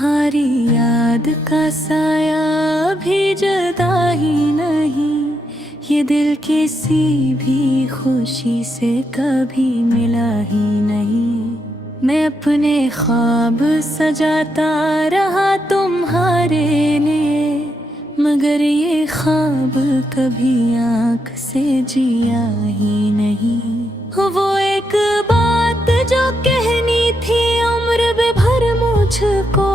तुम्हारी याद का साया भी जता ही नहीं, ये दिल किसी भी खुशी से कभी मिला ही नहीं। मैं अपने ख्वाब सजाता रहा तुम्हारे लिए, मगर ये ख्वाब कभी आँख से जिया ही नहीं। वो एक बात जो कहनी थी उम्र भर मुझको,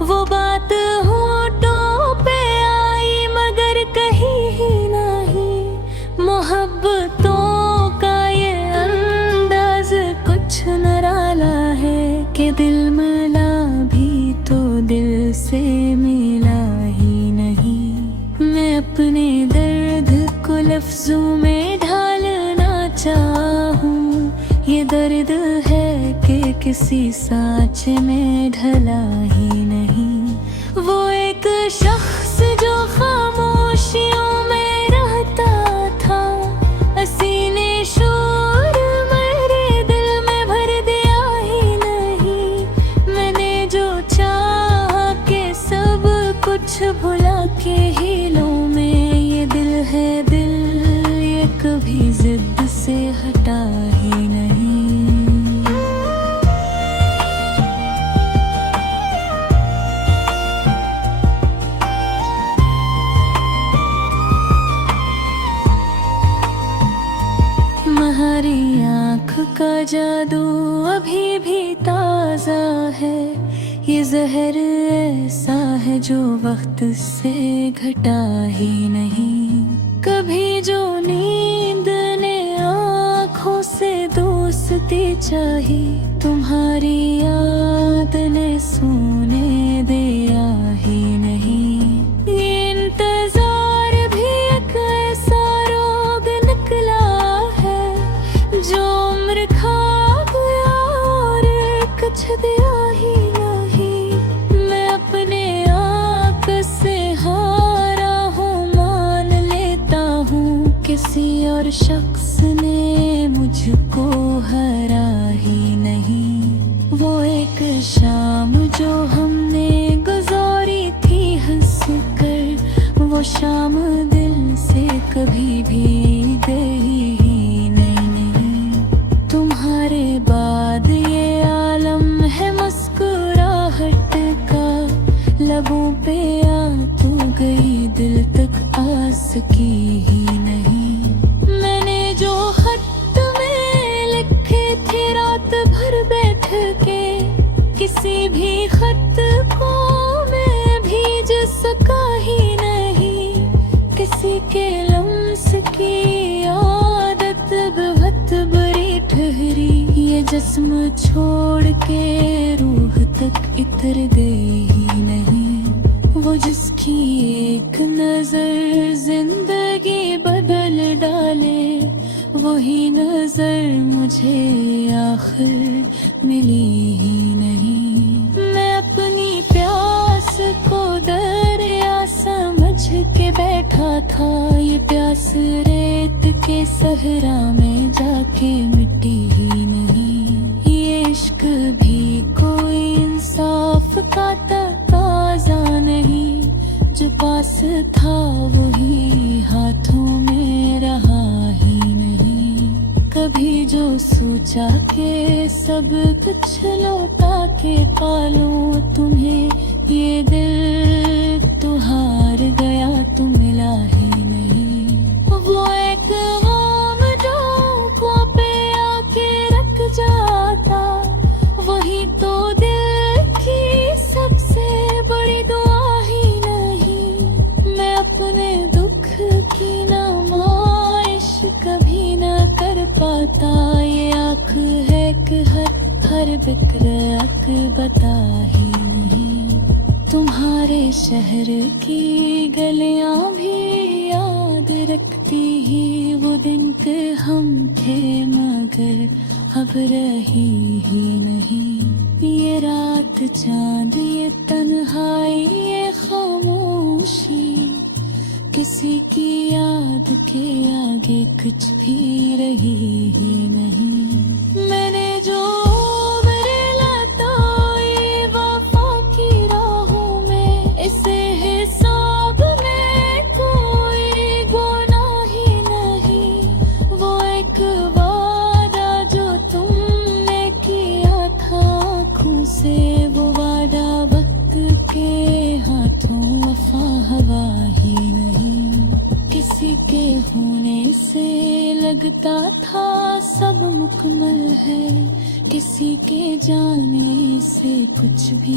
वो बात होठों पे आई मगर कही ही नहीं। मोहब्बतों का ये अंदाज कुछ निराला है कि दिल मिला भी तो दिल से मिला ही नहीं। मैं अपने दर्द को लफ्जों में ढालना चाहूँ, ये दर्द है कि किसी सांच में ढला ही नहीं। वो एक शख्स जो खामोशियों में रहता था, हसीने शोर मेरे दिल में भर दिया ही नहीं। मैंने जो चाहा कि सब कुछ भुला के हीलों में, ये दिल है दिल, ये कभी जिद से हटा ही नहीं। तुम्हारी आँख का जादू अभी भी ताज़ा है, ये जहर ऐसा है जो वक्त से घटा ही नहीं। कभी जो नींद ने आँखों से दोस्ती चाही, तुम्हारी याद ने सोने दिया ही नहीं। ये इंतजार भी एक ऐसा रोग निकला है जो उम्र खा गया और कुछ दिया ही नहीं। मैं अपने आप से हारा हूँ, मान लेता हूँ किसी और शख्स ने मुझको हरा ही नहीं। वो एक शाम जो हमने गुजारी थी हंस कर, वो शाम दिल से कभी भी गई ही नहीं। तुम्हारे बाद ये आलम है मुस्कुराहट का, लबों पे आ तू गई दिल तक आस की ही नहीं। मैंने जो खत में लिखे थे रात भर बैठ के, किसी भी खत को मैं भीज सका ही नहीं। किसी के लम्स की आदत बहुत बुरी ठहरी, ये जिस्म छोड़ के रूह तक इतर गई ही नहीं। वो जिसकी एक नजर जिंदगी बदल डाले, वही नजर मुझे आखिर मिली ही नहीं। मैं अपनी प्यास को दरिया समझ के बैठा था, ये प्यास रेत के सहरा में जाके मिटी ही नहीं। ये इश्क भी कोई इंसाफ का तकाजा नहीं, जो पास था वही हाथों में रहा ही नहीं। कभी जो सोचा के सब कुछ लौटा के पालूं तुम्हें, ये दिल तो हार गया तो मिला ही नहीं। वो एक मोम जो कुआं पे आके रख जाता, वही तो दिल की सबसे बड़ी दुआ ही नहीं। मैं अपने दुख की नुमाइश कभी ना कर पाता, ये आँख है कि हर बिकरक बता ही नहीं। तुम्हारे शहर की गलियां भी याद रखती ही, वो दिन के हम थे मगर अब रही ही नहीं। ये रात चांद, ये तन्हाई, ये खामोशी, किसी की याद के आगे कुछ भी रही ही नहीं। मैंने जो मेरे लताई वफा की लगता था सब मुकम्मल है, किसी के जाने से कुछ भी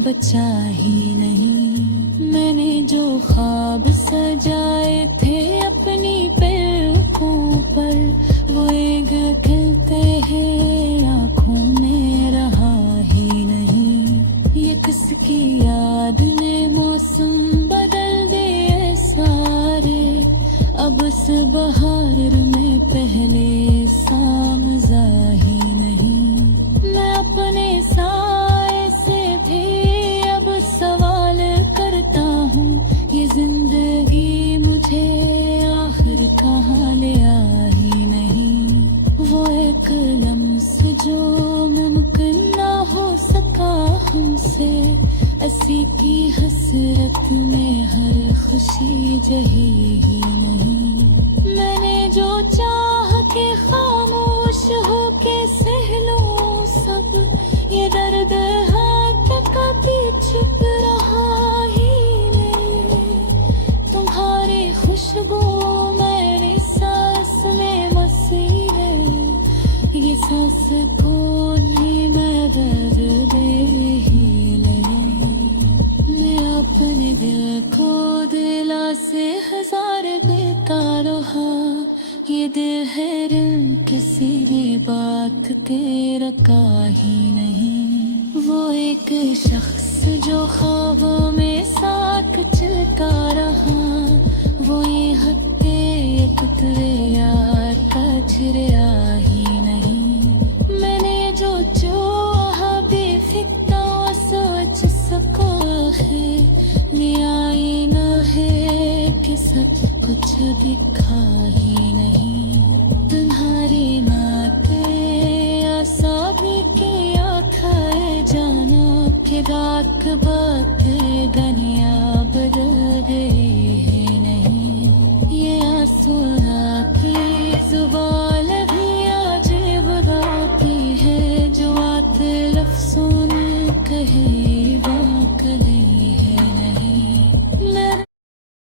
बचा ही नहीं। मैंने जो ख्वाब सजाए थे अपनी पलकों पर, वो एक खिलते हैं आँखों में रहा ही नहीं। ये किसकी याद ने मौसम बदल दिए सारे, अब उस बहार में पहले सामजा ही नहीं। मैं अपने साए से भी अब सवाल करता हूँ, ये जिंदगी मुझे आखिर कहाँ ले आई नहीं। वो एक लम्स जो मुमकिन ना हो सका हमसे, ऐसी की हसरत में हर खुशी जही ही नहीं। मैंने जो चाह के खामोश हो के सह लो सब, ये दर्द हाथ कभी छुप रहा ही नहीं। तुम्हारी खुशबू मेरी सांस में बसी है, ये सांस को ही मैं दर्द दे ही लगी। मैं अपने दिल को दिला से हजार देता रहा, ये दिल है दिल किसी भी बात तेरा का ही नहीं। वो एक शख्स जो ख्वाबों में साथ चलता रहा, वो ये हत्ते कुतरे यार का चिड़िया ही नहीं। मैंने जो चाहा बेफिक्रा सोच सको है, न्याय न है कि सब कुछ दिखा ही नहीं। तुम्हारी नाते आसामी किया खाए जाना, कि रात बात दुनिया बदल गई।